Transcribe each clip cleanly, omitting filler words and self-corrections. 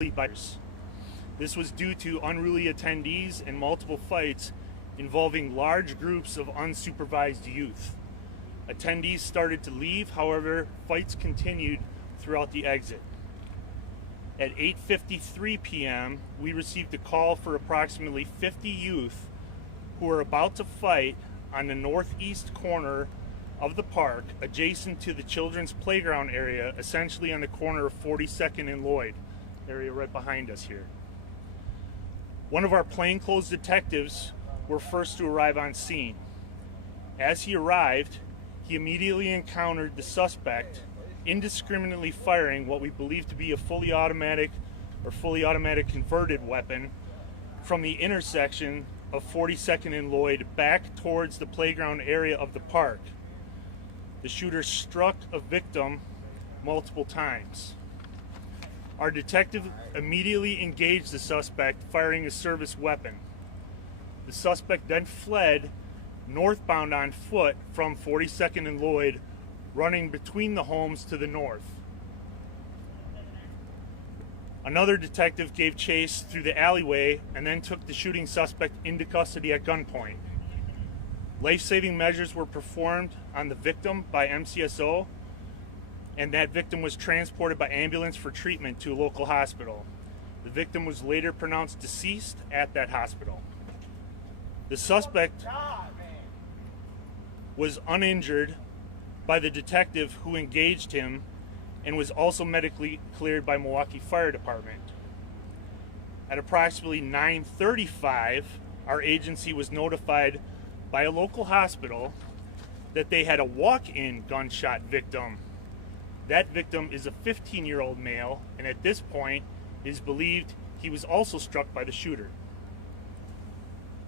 bikers. This was due to unruly attendees and multiple fights involving large groups of unsupervised youth. Attendees started to leave, however, fights continued throughout the exit. At 8:53 p.m., we received a call for approximately 50 youth who were about to fight on the northeast corner of the park, adjacent to the children's playground area, essentially on the corner of 42nd and Lloyd, area right behind us here. One of our plainclothes detectives were first to arrive on scene. As he arrived, he immediately encountered the suspect indiscriminately firing what we believe to be a fully automatic converted weapon from the intersection of 42nd and Lloyd back towards the playground area of the park. The shooter struck a victim multiple times. Our detective immediately engaged the suspect, firing a service weapon. The suspect then fled northbound on foot from 42nd and Lloyd, running between the homes to the north. Another detective gave chase through the alleyway and then took the shooting suspect into custody at gunpoint. Life-saving measures were performed on the victim by MCSO, and that victim was transported by ambulance for treatment to a local hospital. The victim was later pronounced deceased at that hospital. The suspect was uninjured by the detective who engaged him and was also medically cleared by Milwaukee Fire Department. At approximately 9:35, our agency was notified by a local hospital that they had a walk-in gunshot victim. That victim is a 15-year-old male, and at this point, it is believed he was also struck by the shooter.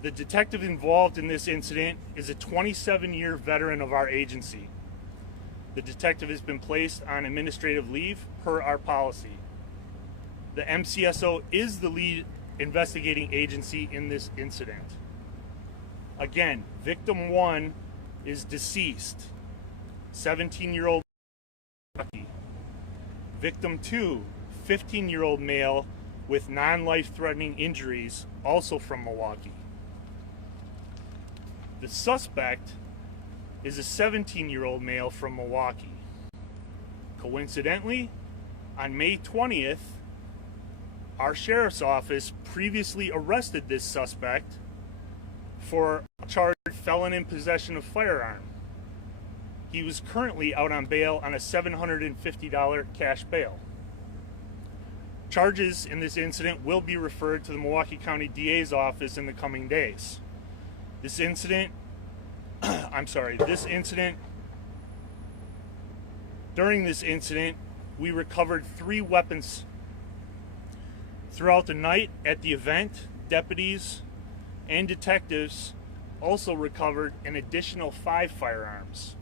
The detective involved in this incident is a 27-year veteran of our agency. The detective has been placed on administrative leave per our policy. The MCSO is the lead investigating agency in this incident. Again, victim 1 is deceased, 17-year-old. Victim 2, 15-year-old male with non-life-threatening injuries, also from Milwaukee. The suspect is a 17-year-old male from Milwaukee. Coincidentally, on May 20th, our sheriff's office previously arrested this suspect for a charge of felon in possession of firearm. He was currently out on bail on a $750 cash bail. Charges in this incident will be referred to the Milwaukee County DA's office in the coming days. During this incident, we recovered 3 weapons. Throughout the night at the event, deputies and detectives also recovered an additional 5 firearms.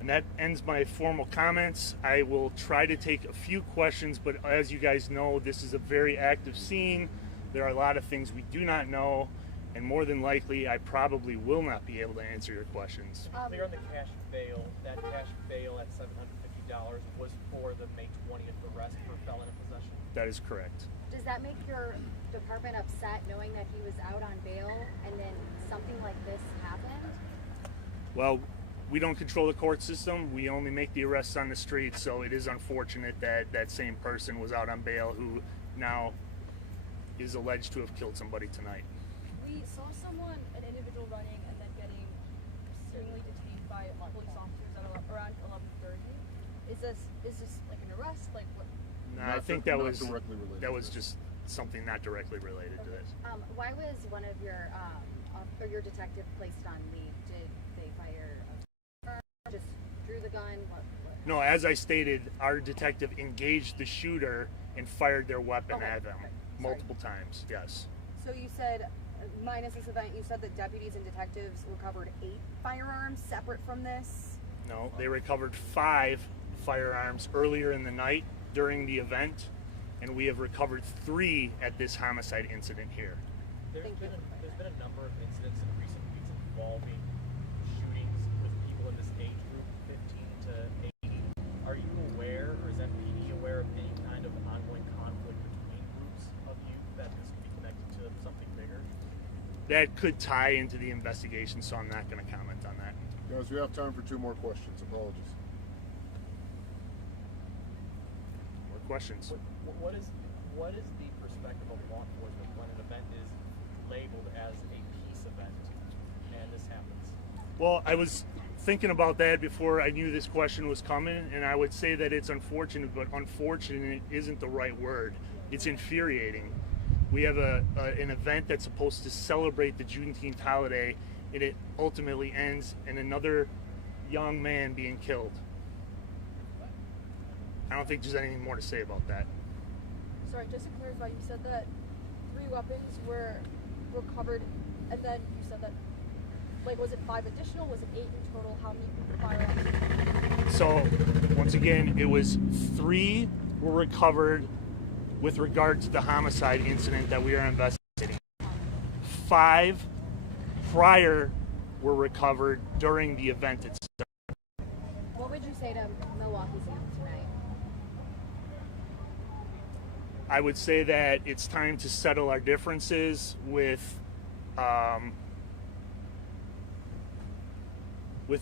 And that ends my formal comments. I will try to take a few questions, but as you guys know, this is a very active scene. There are a lot of things we do not know, and more than likely, I probably will not be able to answer your questions. Clear on the cash bail. That cash bail at $750 was for the May 20th arrest for felon in possession? That is correct. Does that make your department upset knowing that he was out on bail and then something like this happened? Well, we don't control the court system. We only make the arrests on the street, so it is unfortunate that that same person was out on bail who now is alleged to have killed somebody tonight. We saw an individual running and then getting seemingly detained by police officers at around 11:30. Is this like an arrest? Like what? No, I think that was just something not directly related to this. Why was one of your detective placed on leave? Did they fire just drew the gun? What? No, as I stated, our detective engaged the shooter and fired their weapon at them multiple times. Yes. So you said, minus this event, you said that deputies and detectives recovered 8 firearms separate from this? No, they recovered 5 firearms earlier in the night during the event, and we have recovered 3 at this homicide incident here. There's been a number of incidents in recent weeks involving shootings with people in this age group, 15 to 80. Are you aware, or is FPD that could tie into the investigation, so I'm not going to comment on that. Guys, we have time for 2 more questions. Apologies. More questions? What is the perspective of law enforcement when an event is labeled as a peace event and this happens? Well, I was thinking about that before I knew this question was coming, and I would say that it's unfortunate, but unfortunate isn't the right word. It's infuriating. We have an event that's supposed to celebrate the Juneteenth holiday, and it ultimately ends in another young man being killed. I don't think there's anything more to say about that. Sorry, just to clarify, you said that 3 weapons were recovered, and then you said that, like, was it 5 additional? Was it 8 in total? How many firearms? So, once again, it was 3 were recovered with regard to the homicide incident that we are investigating. 5 prior were recovered during the event itself. What would you say to Milwaukee's youth tonight? I would say that it's time to settle our differences with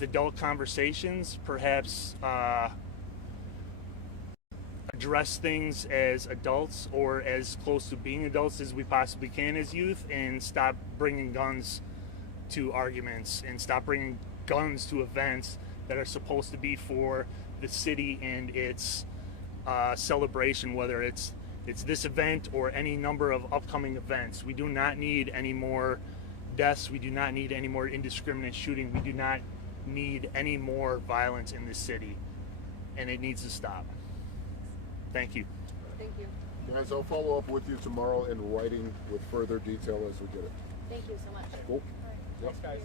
adult conversations, perhaps address things as adults or as close to being adults as we possibly can as youth, and stop bringing guns to arguments and stop bringing guns to events that are supposed to be for the city and its celebration, whether it's this event or any number of upcoming events. We do not need any more deaths. We do not need any more indiscriminate shooting. We do not need any more violence in this city, and it needs to stop. Thank you. Thank you. Guys, I'll follow up with you tomorrow in writing with further detail as we get it. Thank you so much. Cool. Thanks, guys.